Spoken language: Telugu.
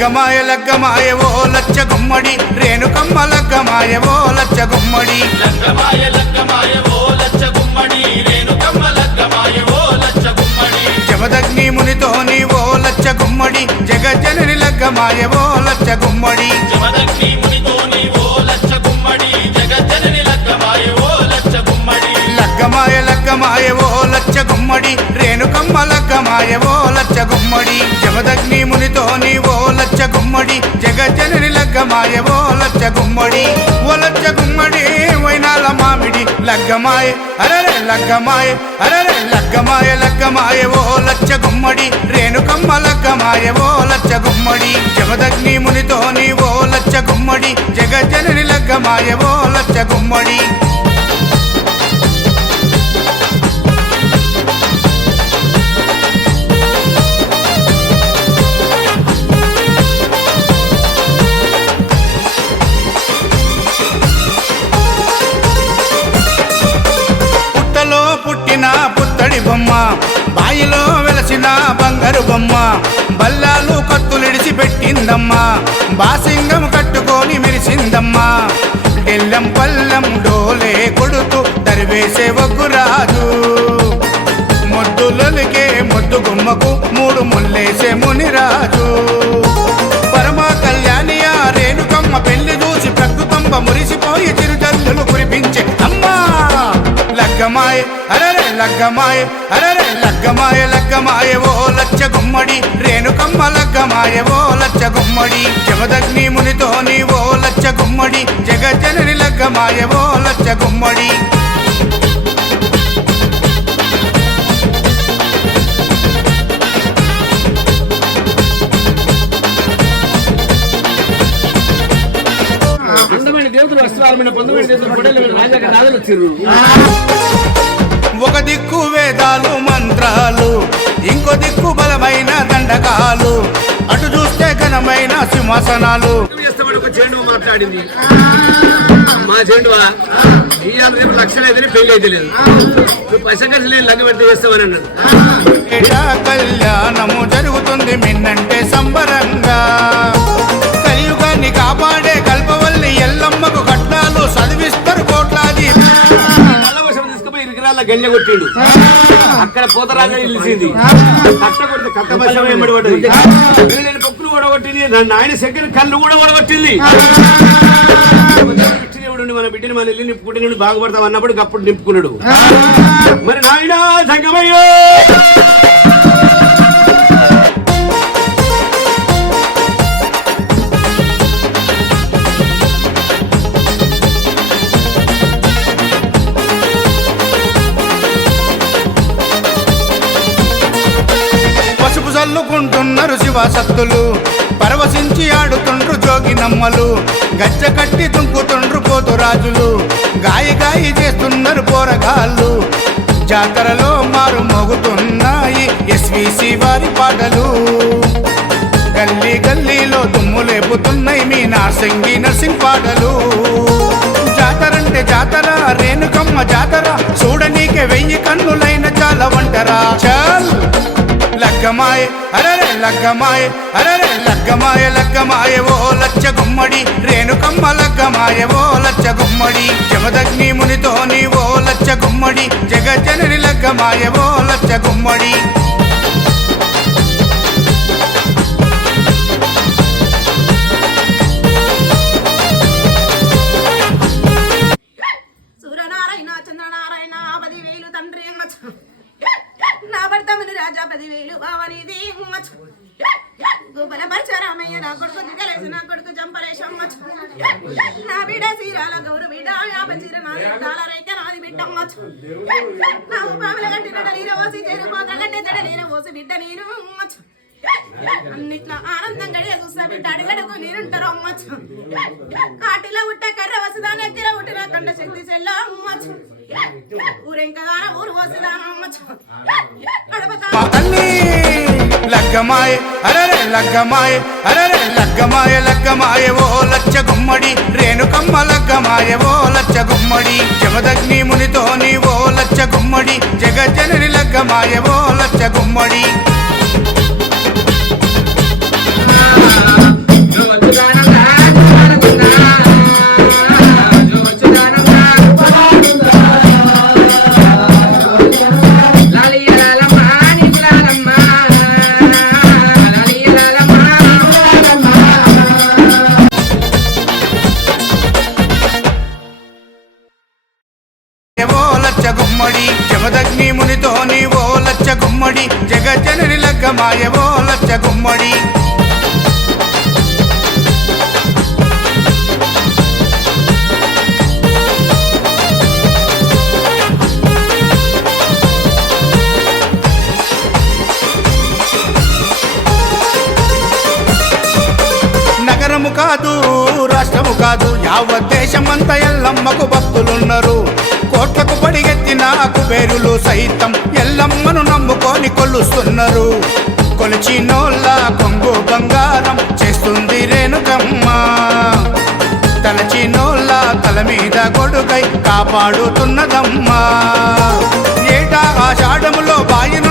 లగ్గమాయ లగ్గమాయ ఓ లచ్చ గుమ్మడి రేణుకమ్మ లగ్గమాయ ఓ లచ్చ గుమ్మడి లగ్గమాయ లగ్గమాయ ఓ లచ్చ గుమ్మడి రేణుకమ్మ లగ్గమాయ ఓ లచ్చ గుమ్మడి జమదగ్ని మునితోని ఓ లచ్చ గుమ్మడి జగజ్జనని లగ్గమాయ ఓ లచ్చ గుమ్మడి జమదగ్ని మునితోని ఓ లచ్చ గుమ్మడి జగజ్జనని లగ్గమాయ ఓ లచ్చ గుమ్మడి లగ్గమాయ లగ్గమాయ ఓ లచ్చ గుమ్మడి రేణుకమ్మ లగ్గమాయ ఓ లచ్చ గుమ్మడి జమదగ్ని మునితోని ఓ లచ్చ గుమ్మడి జగజ్జనని లగ్గమాయ ఓ లచ్చ గుమ్మడి ఓ లచ్చ గుమ్మడి వైనాల మామిడి లగ్గమాయ అరరే లగ్గమాయ అరరే లగ్గమాయ లగ్గమాయ ఓ లచ్చ గుమ్మడి రేణుకమ్మ లగ్గమాయ ఓ లచ్చ గుమ్మడి జమదగ్ని మునితోని ఓ లచ్చ గుమ్మడి జగజ్జనని లగ్గమాయ ఓ లచ్చ గుమ్మడి పుట్టిన పుత్తడి బొమ్మ బాయిలో వెలసిన బంగారు బొమ్మ బల్లాలు కత్తులిడిచి పెట్టిందమ్మా బాసింగం కట్టుకొని మెరిసిందమ్మా ఎల్లం పల్లం డోలే కొడుతూ దరివేసే ఒగ్గురాజు మొద్దులకే మొద్దు గుమ్మకు మూడు ముల్లేసే మునిరాజు పరమ కళ్యాణియ రేణుకమ్మ పెళ్లి చూసి ప్రకృతంబ మురిసిపోయి చిరుజల్లులు కురిపించే అమ్మా లగ్గమాయ అరరే లగ్గమాయ అరరే లగ్గమాయ లగ్గమాయ ఓ లచ్చ గుమ్మడి రేణుకమ్మ లగ్గమాయ ఓ లచ్చ గుమ్మడి జమదగ్ని మునితోని ఓ లచ్చ గుమ్మడి జగజ్జనని లగ్గమాయ ఓ లచ్చ గుమ్మడి ఒక దిక్కు వేదాలు మంత్రాలు ఇంకో దిక్కు బలమైన దండకాలు అటు చూస్తే ఘనమైన సింహాసనాలు మాట్లాడింది మా చెండువా ఇవాళ రేపు లక్షలు అయితే పెళ్లి అయితే లేదు నువ్వు పైసా ఖర్చు నేను లగ్గ పెడితే చేస్తామని అన్నాడు కళ్యాణము జరుగుతుంది మిన్నంటే సంబరంగా కలియుగాన్ని కాపాడే కల్పవల్లి ఎల్లమ్మకు కట్నాలు చదివిస్తారు కోట్లాది తీసుకుపోయి ఇరిగిరాళ్ళ గంజ కొట్టిండు అక్కడ పోతరాజా నిలిచింది కట్ట కొడితే కట్ట బస్సు వెంబడి పడ్డది నేను పప్పులు ఓడగొట్టింది నన్ను ఆయన సెకండ్ కళ్ళు కూడా ఓడగొట్టింది మన బిడ్డని మన ఇల్లు నింపుకుంటే నేను బాగుపడతాం అన్నప్పుడు అప్పుడు నింపుకున్నాడు మరి నాయన సంగమయ్యో పసుపు చల్లుకుంటున్నారు శివసత్తులు పరవశించి ఆడుతుండ్రు జోగి నమ్మలు గజ్జ కట్టి దుంకుతుండ్రు పోతురాజులు గాయి గాయి చేస్తున్నారు పోరగాళ్ళు జాతరలో మారు మోగుతున్నాయి ఎస్విసి వారి పాటలు గల్లీ గల్లీలో దుమ్ము లేపుతున్నాయి మీ నార్సింగి నర్సింగ్ పాటలు జాతరంటే జాతర రేణుకమ్మ జాతర చూడనీకే 1000 కన్నులైన చాలా వంటరా చల్ లగ్గమాయ అరరే లగ్గమాయ అరరే లగ్గమాయ లగ్గమాయ ఓ లచ్చ గుమ్మడి రేణుకమ్మ లగ్గమాయ ఓ లచ్చ గుమ్మడి జమదగ్ని మునితోని ఓ లచ్చ గుమ్మడి జగజ్జనని లగ్గమాయ ఓ లచ్చ గుమ్మడి సూర్యనారాయణ చంద్రనారాయణ 10,000 తండ్రి నా భర్తముని రాజా 10,000 బావనిది గోపల పరశురామయ్య నా కొడుకు కలిసి నా కొడుకు చంపలేశమ్మ నా బిడ్డ సీరాల గౌరు బిడ్డ 50 చీర నాది డాల రైక నాది బిడ్డమ్మ నా పాముల గట్టి నీరు పోసి చేరుపోక గట్టి నీరు పోసి బిడ్డ నీరు అన్నిట్లా ఆనందం గడియ చూస్తా బిడ్డ అడిగడుగు నీరుంటారు అమ్మ కాటిలో ఉట్ట కర్ర వసదాని ఎక్కిర ఉట్టిన కండ శక్తి చెల్ల అమ్మ ఊరెంకదాన ఊరు పోసిదాన అమ్మ లగ్గమాయ అరరే లగ్గమాయ అరరే లగ్గమాయ లగ్గమాయ ఓ లచ్చ గుమ్మడి రేణుకమ్మ లగ్గమాయ ఓ లచ్చ గుమ్మడి జమదగ్ని మునితోని ఓ లచ్చ గుమ్మడి జగజ్జనని లగ్గమాయ ఓ లచ్చ గుమ్మడి గుమ్మడి జమదగ్ని మునితో నీవో లచ్చ గుమ్మడి జగజ్జనని లగ్గమాయవో లచ్చ గుమ్మడి నగరము కాదు రాష్ట్రము కాదు యావత్ దేశమంతా ఎల్లమ్మకు భక్తులున్నారు కోట్లకు పడిగెత్తిన కుబేరులు సైతం ఎల్లమ్మను నమ్ముకొని కొలుస్తున్నారు కొలిచినోళ్ళ కొంగు బంగారం చేస్తుంది రేణుకమ్మ తలచినోళ్ళ తల మీద గొడుగై కాపాడుతున్నదమ్మా ఏటా ఆషాఢములో బాయిన